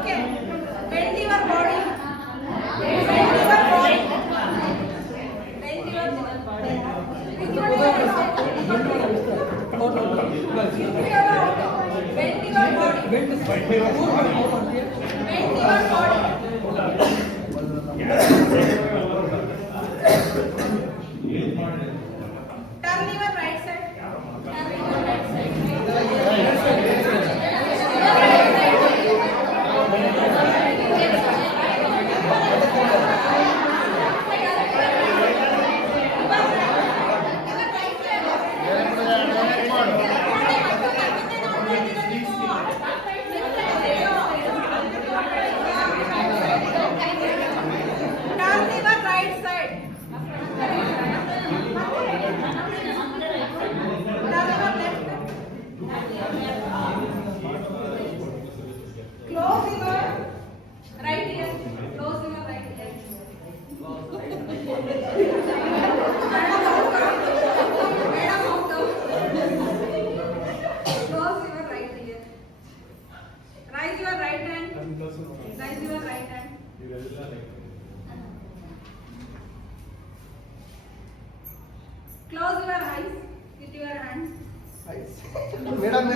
Okay. Bend your body. Bend your body. Bend your body. Bend your body. Bend your body. Turn your right side. Turn your right side. Close your right ear. Close your right ear. Close your right ear. Raise your right hand. Raise your right hand. Close your eyes with your hands. Madam